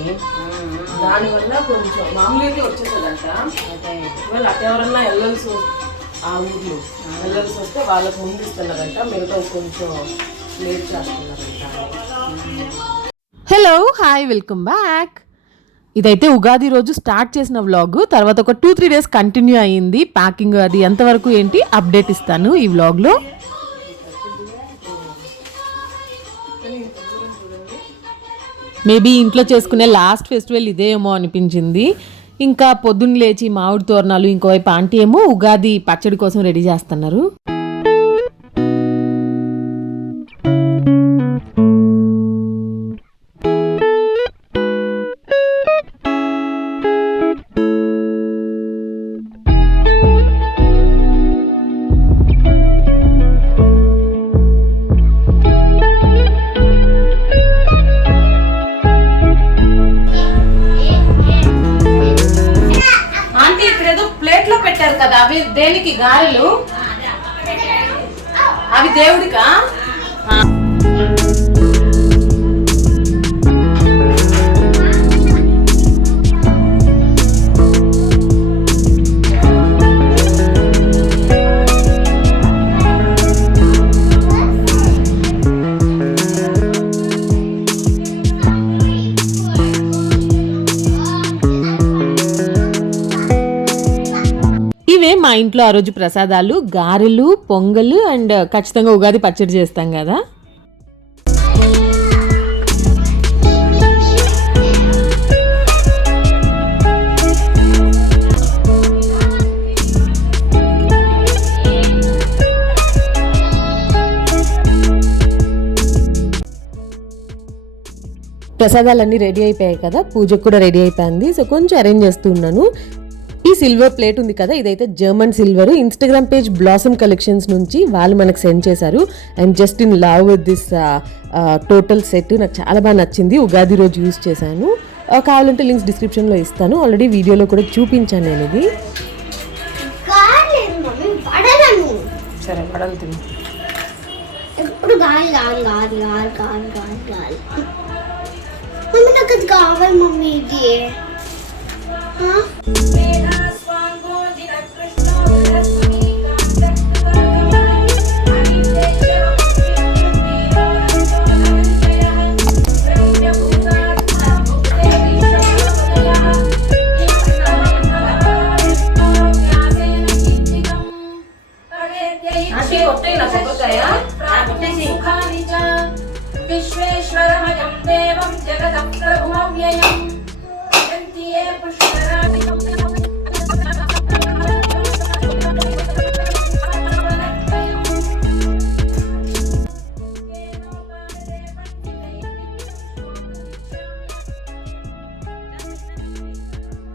ఒకటి, దానివల్ల కొంచెం మామూలుగా వచ్చేస్తుందంట. ఒకవేళ అటు ఎవరన్నా వెళ్ళాల్సి ఆ ఊర్లో వెళ్ళాల్సి వస్తే వాళ్ళకు ముందు ఇస్తున్నారంట, మిగతా కొంచెం లేట్ చేస్తున్నారంట. Hello, hi, welcome back. ఇదైతే ఉగాది రోజు స్టార్ట్ చేసిన వ్లాగ్. తర్వాత ఒక 2-3 డేస్ కంటిన్యూ అయ్యింది ప్యాకింగ్. అది ఎంతవరకు ఏంటి అప్డేట్ ఇస్తాను ఈ వ్లాగ్లో. మేబీ ఇంట్లో చేసుకునే లాస్ట్ ఫెస్టివల్ ఇదేమో అనిపించింది. ఇంకా పొద్దున్న లేచి మామిడి తోరణాలు, ఇంకోవైపు ఆంటీ ఏమో ఉగాది పచ్చడి కోసం రెడీ చేస్తున్నారు. కదా అవి దేనికి గారెలు? అవి దేవుడికా? మా ఇంట్లో ఆ రోజు ప్రసాదాలు గారెలు, పొంగలు అండ్ ఖచ్చితంగా ఉగాది పచ్చడి చేస్తాం కదా. ప్రసాదాలన్నీ రెడీ అయిపోయాయి కదా, పూజకు కూడా రెడీ అయిపోయింది. సో కొంచెం అరేంజ్ చేస్తూ ఉన్నాను. ఈ సిల్వర్ ప్లేట్ ఉంది కదా, ఇదైతే German silver. Instagram page blossom collections నుంచి వాళ్ళు మనకు సెండ్ చేశారు. And just in love with this total set. నాకు చాలా బాగా నచ్చింది. ఉగాది రోజు యూజ్ చేశాను. కావాలంటే లింక్స్ డిస్క్రిప్షన్లో ఇస్తాను. ఆల్రెడీ వీడియోలో కూడా చూపించాను నేను ఇది. సరే పడలు తిని ఎప్పుడు గాలి గాలి గాలి గాలి గాలి గాలి గాలి. మమ్మీ నాకు అది కావాలి మమ్మీ. ఇది విశ్వేశ్వరమయం దేవం జగదః ప్రభుమవ్యయం జయంతియే పుష్కరాధికం.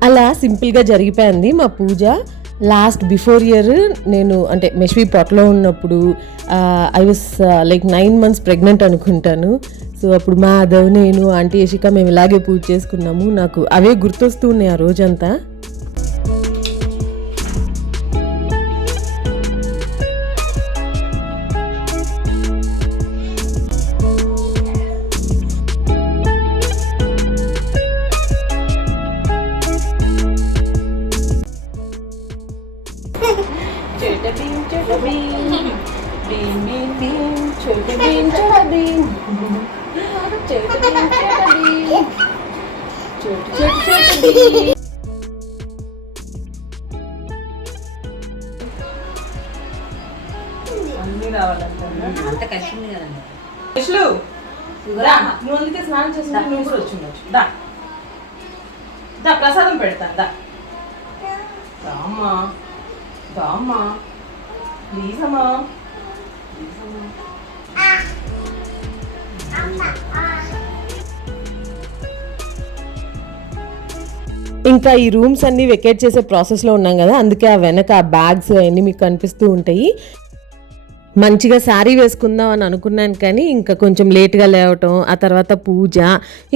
అలా సింపుల్గా జరిగిపోయింది మా పూజ. లాస్ట్ బిఫోర్ ఇయర్ నేను అంటే మెష్వీ పొట్టలో ఉన్నప్పుడు I was like 9 months pregnant అనుకుంటాను. సో అప్పుడు మా మాధవ్, నేను, ఆంటీ యశిక మేము ఇలాగే పూజ చేసుకున్నాము. నాకు అవే గుర్తొస్తూ ఉన్నాయి ఆ రోజంతా. అన్ని రావాలంట. అంత కలిసింది కదండి. నువ్వు అందుకే స్నానం చేసిన నువ్వు కూడా వచ్చిండొచ్చు. దా దా ప్రసాదం పెడతా. దా దామ్మా దామ్మా ప్లీజ్ అమ్మా. ఇంకా ఈ రూమ్స్ అన్నీ వెకేట్ చేసే ప్రాసెస్లో ఉన్నాం కదా, అందుకే ఆ వెనక ఆ బ్యాగ్స్ అవన్నీ మీకు కనిపిస్తూ ఉంటాయి. మంచిగా శారీ వేసుకుందాం అని అనుకున్నాను, కానీ ఇంకా కొంచెం లేట్గా లేవటం, ఆ తర్వాత పూజ,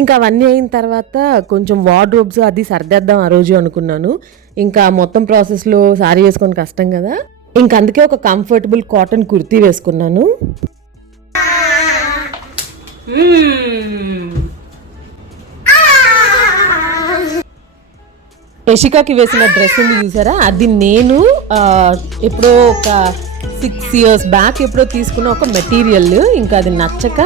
ఇంకా అవన్నీ అయిన తర్వాత కొంచెం వార్డ్రోబ్స్ అది సర్దేద్దాం ఆ రోజు అనుకున్నాను. ఇంకా మొత్తం ప్రాసెస్లో శారీ వేసుకొని కష్టం కదా, ఇంకా అందుకే ఒక కంఫర్టబుల్ కాటన్ కుర్తీ వేసుకున్నాను. యశికాకి వేసిన డ్రెస్ ఉంది చూసారా, అది నేను ఎప్పుడో ఒక 6 years బ్యాక్ ఎప్పుడో తీసుకున్న ఒక మెటీరియల్. ఇంకా అది నచ్చక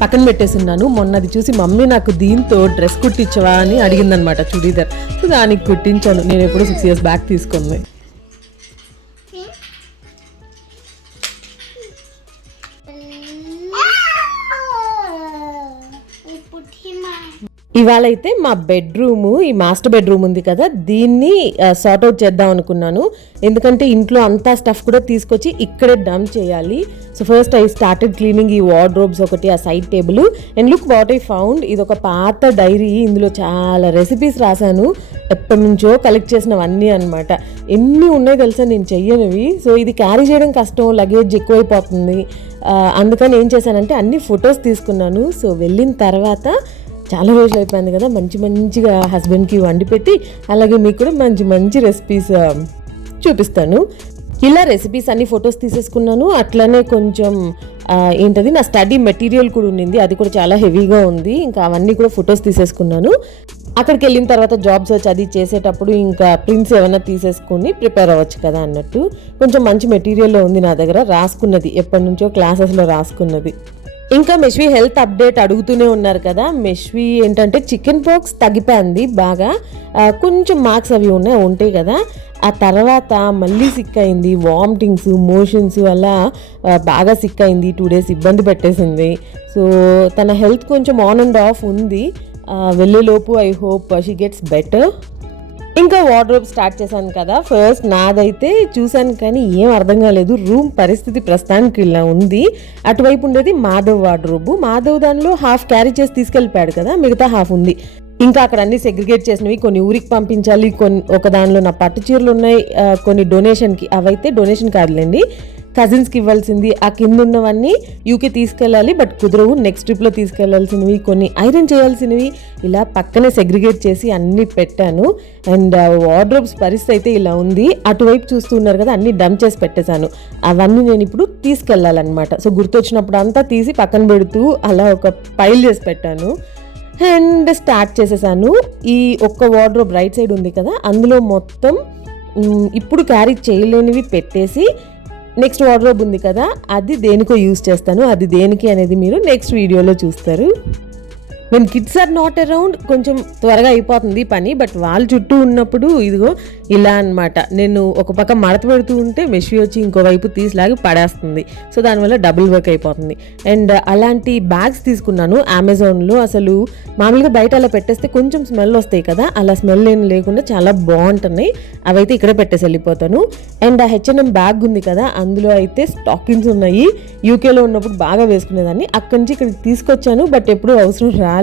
పక్కన పెట్టేస్తున్నాను. మొన్న అది చూసి మమ్మీ నాకు దీంతో డ్రెస్ కుట్టించవా అని అడిగిందనమాట, చుడీదార్. సో దానికి కుట్టించాను. నేను ఎప్పుడో 6 years బ్యాక్ తీసుకుంది. ఇవాళ అయితే మా బెడ్రూము, ఈ మాస్టర్ బెడ్రూమ్ ఉంది కదా, దీన్ని సార్ట్ అవుట్ చేద్దాం అనుకున్నాను. ఎందుకంటే ఇంట్లో అంతా స్టఫ్ కూడా తీసుకొచ్చి ఇక్కడే డంప్ చేయాలి. So first I started cleaning ఈ వార్డ్రోబ్స్ ఒకటి, ఆ side table. And look what I found. ఇది ఒక పాత డైరీ. ఇందులో చాలా రెసిపీస్ రాశాను, ఎప్పటి నుంచో కలెక్ట్ చేసినవన్నీ అనమాట. ఎన్ని ఉన్నాయి తెలుసా నేను చెయ్యనివి. సో ఇది క్యారీ చేయడం కష్టం, లగేజ్ ఎక్కువైపోతుంది. అందుకని ఏం చేశానంటే అన్ని ఫొటోస్ తీసుకున్నాను. సో వెళ్ళిన తర్వాత చాలా రోజులు అయిపోయింది కదా, మంచిగా హస్బెండ్కి వండి పెట్టి, అలాగే మీకు కూడా మంచి రెసిపీస్ చూపిస్తాను. ఇలా రెసిపీస్ అన్ని ఫొటోస్ తీసేసుకున్నాను. అట్లనే కొంచెం ఏంటది నా స్టడీ మెటీరియల్ కూడా ఉండింది, అది కూడా చాలా హెవీగా ఉంది. ఇంకా అవన్నీ కూడా ఫొటోస్ తీసేసుకున్నాను. అక్కడికి వెళ్ళిన తర్వాత జాబ్ సర్చ్ అది చేసేటప్పుడు ఇంకా ప్రింట్స్ ఏమైనా తీసేసుకుని ప్రిపేర్ అవ్వచ్చు కదా అన్నట్టు. కొంచెం మంచి మెటీరియల్లో ఉంది నా దగ్గర, రాసుకున్నది, ఎప్పటి నుంచో క్లాసెస్లో రాసుకున్నది. ఇంకా మెష్వి హెల్త్ అప్డేట్ అడుగుతూనే ఉన్నారు కదా. మెష్వి ఏంటంటే చికెన్ పాక్స్ తగ్గిపోయింది బాగా, కొంచెం మార్క్స్ అవి ఉంటాయి కదా. ఆ తర్వాత మళ్ళీ సిక్ అయింది, వామిటింగ్స్, మోషన్స్ అలా బాగా సిక్ అయింది. 2 days ఇబ్బంది పెట్టేసింది. సో తన హెల్త్ కొంచెం ఆన్ అండ్ ఆఫ్ ఉంది. వెళ్ళేలోపు I hope she gets better. ఇంకా వార్డ్రోబ్ స్టార్ట్ చేశాను కదా. ఫస్ట్ నాదైతే చూశాను కానీ ఏం అర్థం కాలేదు. రూమ్ పరిస్థితి ప్రస్తుతానికి ఇలా ఉంది. అటువైపు ఉండేది మాధవ్ వార్డ్రోబ్. మాధవ్ దానిలో హాఫ్ క్యారీ చేసి తీసుకెళ్ళిపోయాడు కదా, మిగతా హాఫ్ ఉంది. ఇంకా అక్కడ అన్ని సెగ్రిగేట్ చేసినవి, కొన్ని ఊరికి పంపించాలి, ఒక దానిలో నా పట్టు చీరలు ఉన్నాయి, కొన్ని డొనేషన్కి. అవైతే డొనేషన్ కాదులేండి, కజిన్స్కి ఇవ్వాల్సింది. ఆ కింద ఉన్నవన్నీ యూకే తీసుకెళ్ళాలి, బట్ కుదరవు. నెక్స్ట్ ట్రిప్లో తీసుకెళ్లాల్సినవి, కొన్ని ఐరన్ చేయాల్సినవి, ఇలా పక్కనే సెగ్రిగేట్ చేసి అన్నీ పెట్టాను. అండ్ వార్డ్రోబ్స్ పరిస్థితి అయితే ఇలా ఉంది. అటువైపు చూస్తూ ఉన్నారు కదా, అన్నీ డంప్ చేసి పెట్టేశాను. అవన్నీ నేను ఇప్పుడు తీసుకెళ్ళాలన్నమాట. సో గుర్తొచ్చినప్పుడు అంతా తీసి పక్కన పెడుతూ అలా ఒక పైల్ చేసి పెట్టాను. అండ్ స్టార్ట్ చేసేసాను. ఈ ఒక్క వార్డ్రోబ్ రైట్ సైడ్ ఉంది కదా, అందులో మొత్తం ఇప్పుడు క్యారీ చేయలేనివి పెట్టేసి, నెక్స్ట్ వార్డ్రోబ్ ఉంది కదా, అది దేనికో యూజ్ చేస్తాను. అది దేనికి అనేది మీరు నెక్స్ట్ వీడియోలో చూస్తారు. when kids are not around కొంచెం త్వరగా అయిపోతుంది పని, బట్ వాళ్ళ చుట్టూ ఉన్నప్పుడు ఇదిగో ఇలా అన్నమాట. నేను ఒక పక్క మడత పెడుతూ ఉంటే మెషి వచ్చి ఇంకోవైపు తీసిలాగి పడేస్తుంది. సో దానివల్ల డబుల్ వర్క్ అయిపోతుంది. అండ్ అలాంటి బ్యాగ్స్ తీసుకున్నాను అమెజాన్లో. అసలు మామూలుగా బయట అలా పెట్టేస్తే కొంచెం స్మెల్ వస్తాయి కదా, అలా స్మెల్ ఏం లేకుండా చాలా బాగుంటున్నాయి. అవైతే ఇక్కడే పెట్టేసి వెళ్ళిపోతాను. అండ్ ఆ H&M బ్యాగ్ ఉంది కదా, అందులో అయితే స్టాకింగ్స్ ఉన్నాయి. యూకేలో ఉన్నప్పుడు బాగా వేసుకునేదాన్ని, అక్కడి నుంచి ఇక్కడికి తీసుకొచ్చాను, బట్ ఎప్పుడు అవసరం రాలేదు.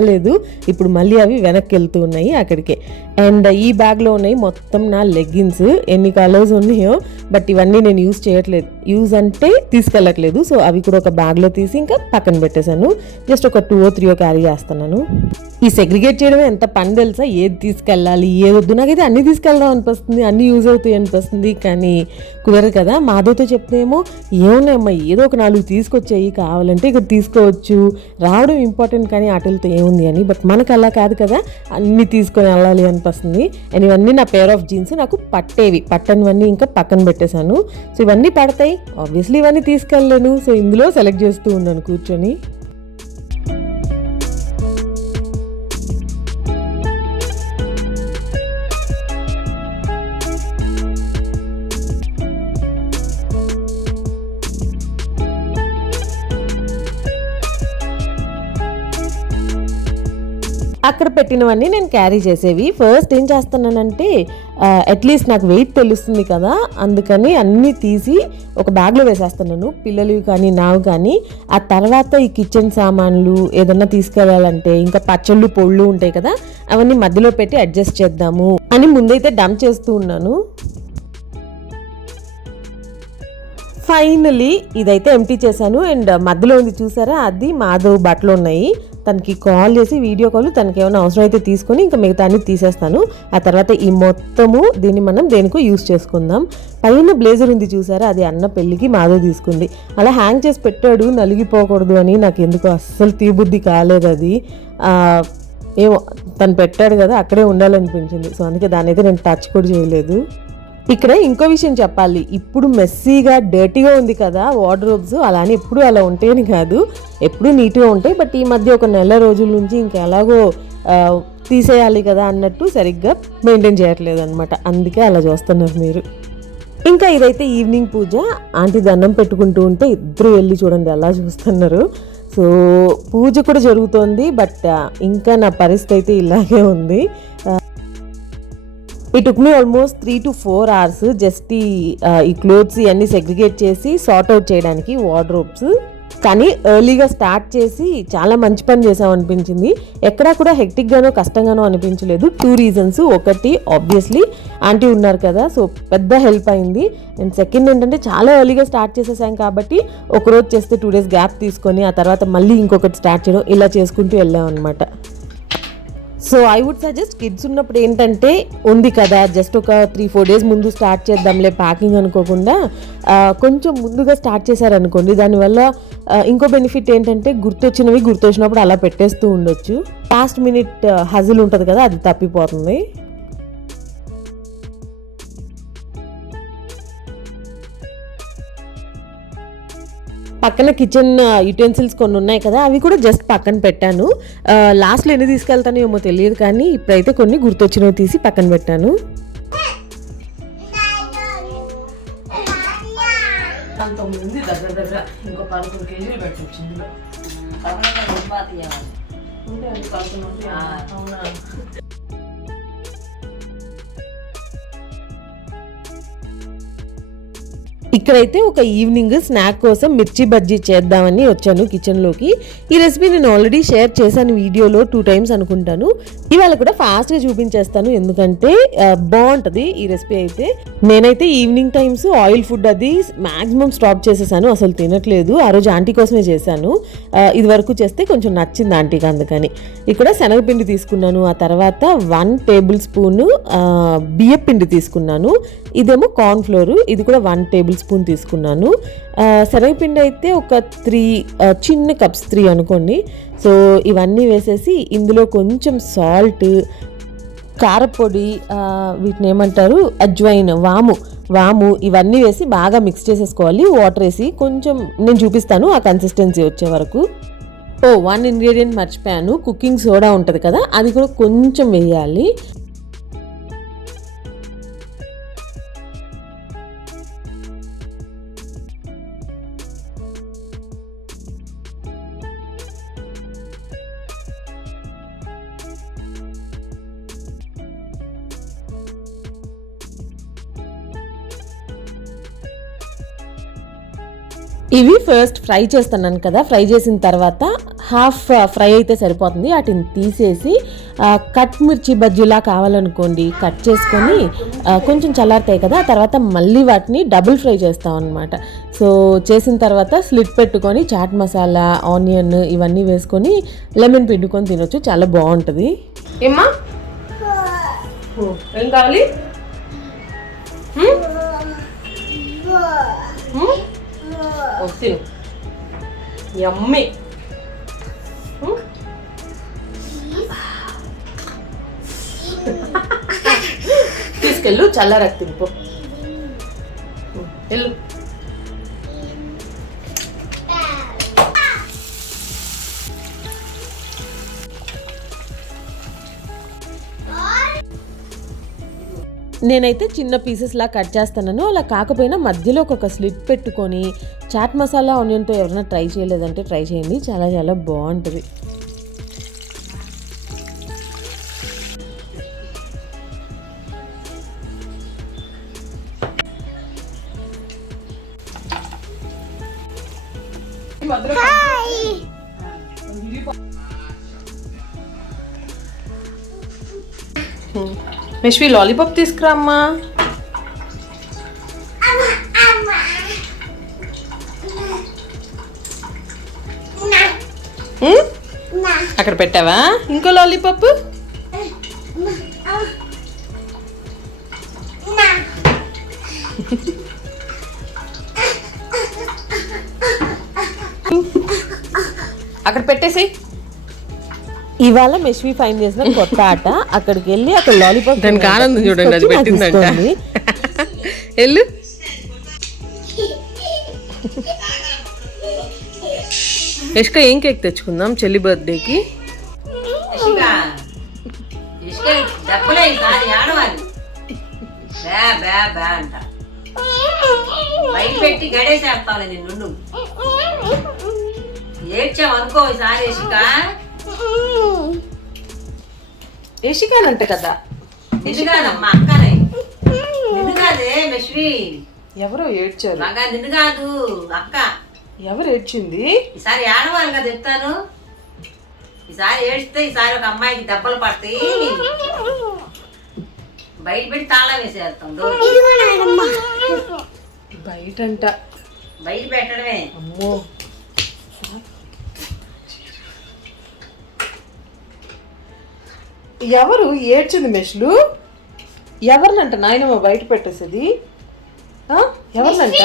ఇప్పుడు మళ్ళీ అవి వెనక్కి వెళ్తూ ఉన్నాయి అక్కడికే. అండ్ ఈ బ్యాగ్లో ఉన్నాయి మొత్తం నా లెగ్గిన్స్. ఎన్ని కలర్స్ ఉన్నాయో, బట్ ఇవన్నీ నేను యూజ్ చేయట్లేదు. యూజ్ అంటే తీసుకెళ్ళట్లేదు. సో అవి కూడా ఒక బ్యాగ్లో తీసి ఇంకా పక్కన పెట్టేశాను. జస్ట్ ఒక 2 or 3 క్యారీ చేస్తున్నాను. ఈ సెగ్రిగేట్ చేయడం ఎంత పని తెలుసా, ఏది తీసుకెళ్ళాలి ఏది వద్దు. నాకైతే అన్ని తీసుకెళ్దాం అనిపిస్తుంది, అన్ని యూజ్ అవుతాయి అనిపిస్తుంది, కానీ కుదరదు కదా. మాధవ్తో చెప్తేమో ఏమున్నాయమ్మా, ఏదో ఒక 4 తీసుకొచ్చాయి, కావాలంటే ఇక్కడ తీసుకోవచ్చు, రావడం ఇంపార్టెంట్ కానీ ఆటలతో ఏముంది అని. బట్ మనకు అలా కాదు కదా, అన్ని తీసుకొని వెళ్ళాలి అనిపిస్తుంది. అండ్ ఇవన్నీ నా పేర్ ఆఫ్ జీన్స్, నాకు పట్టేవి, పట్టనివన్నీ ఇంకా పక్కన పెట్టేశాను. సో ఇవన్నీ పడతాయి, ఆబ్వియస్లీ ఇవన్నీ తీసుకెళ్ళలేను. సో ఇందులో సెలెక్ట్ చేస్తూ ఉన్నాను కూర్చొని. అక్కడ పెట్టినవన్నీ నేను క్యారీ చేసేవి. ఫస్ట్ ఏం చేస్తున్నానంటే అట్లీస్ట్ నాకు వెయిట్ తెలుస్తుంది కదా, అందుకని అన్నీ తీసి ఒక బ్యాగ్లో వేసేస్తున్నాను, పిల్లలవి కానీ నావి కానీ. ఆ తర్వాత ఈ కిచెన్ సామాన్లు ఏదన్నా తీసుకెళ్ళాలంటే, ఇంకా పచ్చళ్ళు పొళ్ళు ఉంటాయి కదా, అవన్నీ మధ్యలో పెట్టి అడ్జస్ట్ చేద్దాము అని ముందైతే డంప్ చేస్తూ ఉన్నాను. ఫైనలీ ఇదైతే ఎంటీ చేశాను. అండ్ మధ్యలో ఉంది చూసారా, అది మాధవ్ బట్టలు ఉన్నాయి. తనకి కాల్ చేసి వీడియో కాల్, తనకి ఏమైనా అవసరం అయితే తీసుకొని ఇంకా మిగతా అన్ని తీసేస్తాను. ఆ తర్వాత ఈ మొత్తము దీన్ని మనం దేనికో యూజ్ చేసుకుందాం. పైన బ్లేజర్ ఉంది చూసారా, అది అన్న పెళ్ళికి మాధవ్ తీసుకుంది. అలా హ్యాంగ్ చేసి పెట్టాడు, నలిగిపోకూడదు అని. నాకు ఎందుకో అస్సలు తీబుద్ధి కాలేదు అది. ఏమో తను పెట్టాడు కదా అక్కడే ఉండాలనిపించింది. సో అందుకే దాని అయితే నేను టచ్ కూడా చేయలేదు. ఇక్కడ ఇంకో విషయం చెప్పాలి, ఇప్పుడు మెస్సీగా డర్టీగా ఉంది కదా వార్డ్రోబ్స్, అలానే ఎప్పుడు అలా ఉంటాయని కాదు, ఎప్పుడు నీట్గా ఉంటాయి. బట్ ఈ మధ్య ఒక నెల రోజుల నుంచి ఇంకెలాగో తీసేయాలి కదా అన్నట్టు సరిగ్గా మెయింటైన్ చేయట్లేదు అనమాట. అందుకే అలా చూస్తున్నారు మీరు. ఇంకా ఇదైతే ఈవినింగ్ పూజ. ఆంటీ దండం పెట్టుకుంటూ ఉంటే ఇద్దరు వెళ్ళి చూడండి ఎలా చూస్తున్నారు. సో పూజ కూడా జరుగుతోంది, బట్ ఇంకా నా పరిస్థితి అయితే ఇలాగే ఉంది. ఈ టుక్ మీ ఆల్మోస్ట్ 3 to 4 hours జస్ట్ ఈ క్లోత్స్ ఇవన్నీ సెగ్రిగేట్ చేసి సార్ట్ అవుట్ చేయడానికి వార్డ్రోబ్స్. కానీ ఎర్లీగా స్టార్ట్ చేసి చాలా మంచి పని చేసాం అనిపించింది. ఎక్కడా కూడా హెక్టిక్గానో కష్టంగానో అనిపించలేదు. 2 reasons. ఒకటి ఆబ్వియస్లీ ఆంటీ ఉన్నారు కదా, సో పెద్ద హెల్ప్ అయింది. అండ్ సెకండ్ ఏంటంటే చాలా ఎర్లీగా స్టార్ట్ చేసేసాం కాబట్టి ఒకరోజు చేస్తే 2 days గ్యాప్ తీసుకొని ఆ తర్వాత మళ్ళీ ఇంకొకటి స్టార్ట్ చేయడం ఇలా చేసుకుంటూ వెళ్ళాం అనమాట. So I would suggest kids ఉన్నప్పుడు ఏంటంటే ఉంది కదా జస్ట్ ఒక 3-4 days ముందు స్టార్ట్ చేద్దాంలే ప్యాకింగ్ అనుకోకుండా కొంచెం ముందుగా స్టార్ట్ చేశారనుకోండి, దానివల్ల ఇంకో బెనిఫిట్ ఏంటంటే గుర్తొచ్చినప్పుడు అలా పెట్టేస్తూ ఉండొచ్చు. లాస్ట్ మినిట్ హజిల్ ఉంటుంది కదా, అది తప్పిపోతుంది. పక్కన కిచెన్ యుటెన్సిల్స్ కొన్ని ఉన్నాయి కదా, అవి కూడా జస్ట్ పక్కన పెట్టాను. లాస్ట్లో ఎన్ని తీసుకెళ్తానో ఏమో తెలియదు, కానీ ఇప్పుడైతే కొన్ని గుర్తొచ్చినవి తీసి పక్కన పెట్టాను. దగ్గర ఇంకో 11 kgs పెట్టచ్చు ఇందులో. అవునా? ఇక్కడైతే ఒక ఈవినింగ్ స్నాక్ కోసం మిర్చి బజ్జీ చేద్దామని వచ్చాను కిచెన్లోకి. ఈ రెసిపీ నేను ఆల్రెడీ షేర్ చేశాను వీడియోలో 2 times అనుకుంటాను. ఇవాళ కూడా ఫాస్ట్గా చూపించేస్తాను, ఎందుకంటే బాగుంటుంది ఈ రెసిపీ అయితే. నేనైతే ఈవినింగ్ టైమ్స్ ఆయిల్ ఫుడ్ అది మ్యాక్సిమం స్టాప్ చేసేసాను, అసలు తినట్లేదు. ఆ రోజు ఆంటీ కోసమే చేశాను, ఇది వరకు చేస్తే కొంచెం నచ్చింది ఆంటీకి, అందుకని. ఇక్కడ శనగపిండి తీసుకున్నాను, ఆ తర్వాత 1 tablespoon బియ్యపిండి తీసుకున్నాను. ఇదేమో కార్న్ ఫ్లోర్, ఇది కూడా 1 tablespoon తీసుకున్నాను. శనగపిండి అయితే ఒక 3 చిన్న కప్స్, 3 అనుకోండి. సో ఇవన్నీ వేసేసి ఇందులో కొంచెం సాల్ట్, కారపొడి, వీటిని ఏమంటారు అజ్వైన్, వాము ఇవన్నీ వేసి బాగా మిక్స్ చేసేసుకోవాలి. వాటర్ వేసి కొంచెం నేను చూపిస్తాను ఆ కన్సిస్టెన్సీ వచ్చే వరకు. 1 ingredient మర్చిపోయాను, కుకింగ్ సోడా ఉంటుంది కదా, అది కూడా కొంచెం వేయాలి. ఇవి ఫస్ట్ ఫ్రై చేస్తున్నాను కదా, ఫ్రై చేసిన తర్వాత హాఫ్ ఫ్రై అయితే సరిపోతుంది. వాటిని తీసేసి కట్ మిర్చి బజ్జీలా కావాలనుకోండి కట్ చేసుకొని కొంచెం చల్లారుతాయి కదా, ఆ తర్వాత మళ్ళీ వాటిని డబుల్ ఫ్రై చేస్తాం అనమాట. సో చేసిన తర్వాత స్లిట్ పెట్టుకొని చాట్ మసాలా, ఆనియన్ ఇవన్నీ వేసుకొని లెమన్ పిండుకొని తినొచ్చు, చాలా బాగుంటుంది. ఏమ్మా ఏం కావాలి? తిను, యమ్మీ. తీసుకెళ్ళు, చల్లారకు తినిపో. వెళ్ళు. నేనైతే చిన్న పీసెస్లా కట్ చేస్తున్నాను. అలా కాకపోయినా మధ్యలో ఒక స్లిట్ పెట్టుకొని చాట్ మసాలా ఆనియన్తో ఎవరైనా ట్రై చేయలేదంటే ట్రై చేయండి, చాలా చాలా బాగుంటుంది. విశ్వి లాలీపాప్ తీసుకురామ్మా. అక్కడ పెట్టావా ఇంకో లాలీపాప్? అక్కడ పెట్టేసి ఇవాళ మెష్వి ఫైన్ చేసిన కొత్త ఆట. అక్కడికి వెళ్ళి అక్కడ లాలీపాప్ దానికి ఆనందం చూడండి, అది పెట్టిందంట. వెళ్ళు. ఇష్క ఏం కేక్ తెచ్చుకుందాం చెల్లి బర్త్డేకి? డబ్బులే ఈసారి ఆడవాలి. బ్యా బ్యా బ్యా అంట బయట పెట్టి గడేసేస్తావులే నిన్ను. ఏడ్చావు అనుకో ఈసారి ఇష్క. యశికానంట కదా. నిన్ను కాదమ్మా, అక్కనే. నిన్ను కాదే మెష్వి. ఎవరో ఏడ్చారు. మగా నిన్ను కాదు, అక్క. ఎవరు ఏడ్చింది? ఈసారి ఆడవాళ్ళు కదా చెప్తాను. ఈసారి ఏడిస్తే ఈసారి ఒక అమ్మాయికి దెబ్బలు పడతాయి. బయట పెట్టి తాళం వేసేస్తాం. బయటంట. బయట పెట్టడమే. అమ్మో, ఎవరు ఏడ్చింది మెష్లు? ఎవరినంట నాయనమ్మ బయట పెట్టేసేది? ఎవరినంట?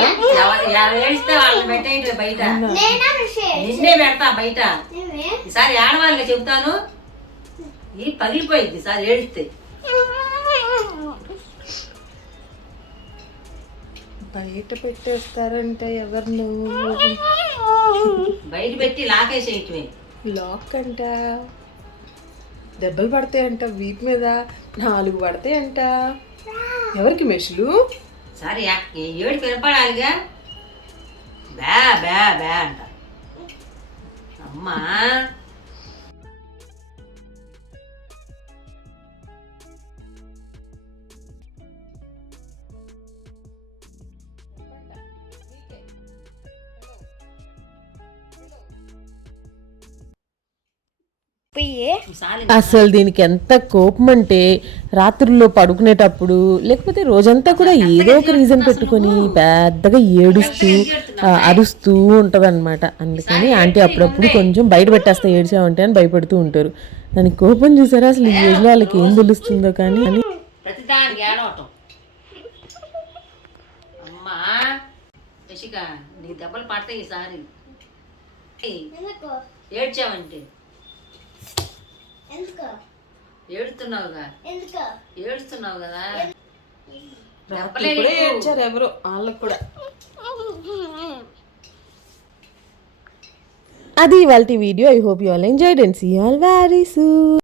ఏడిస్తే వాళ్ళని పెట్టేయండి బయట. నిన్నే పెడతా బయట. ఈసారి ఆడవాళ్ళగా చెబుతాను. ఈ పగిలిపోయింది ఈసారి ఏడిస్తే. బయట పెట్టేస్తారంట. ఎవరిను? బయట పెట్టి లాకేసేయటమే. లాక్ అంట. దెబ్బలు పడతాయంట వీపు మీద, 4 పడతాయంట. ఎవరికి మెష్లు? సరే ఏడు వినపడాలిగా. బ్యా బ్యా బ్యా అంట. అమ్మా అసలు దీనికి ఎంత కోపం అంటే రాత్రుల్లో పడుకునేటప్పుడు లేకపోతే రోజంతా కూడా ఏదో ఒక రీజన్ పెట్టుకొని పెద్దగా ఏడుస్తూ అరుస్తూ ఉంటుంది అనమాట. అందుకని ఆంటీ అప్పుడప్పుడు కొంచెం బయట పెట్టేస్తా ఏడ్చావంటే అని భయపడుతూ ఉంటారు. దానికి కోపం చూసారా అసలు ఈ ఏజ్లో వాళ్ళకి ఏం తెలుస్తుందో కానీ. ప్రతిదానికి ఏడవటం. అమ్మా యశిక నీ దెబ్బలు పడతాయి ఈసారి ఏడ్చావంటే. ఏడుస్తున్నావు కదా. ఏడ్చారు ఎవరో వాళ్ళకు కూడా. అది ఇవాల్టి వీడియో. I hope you all enjoyed and see you all very soon.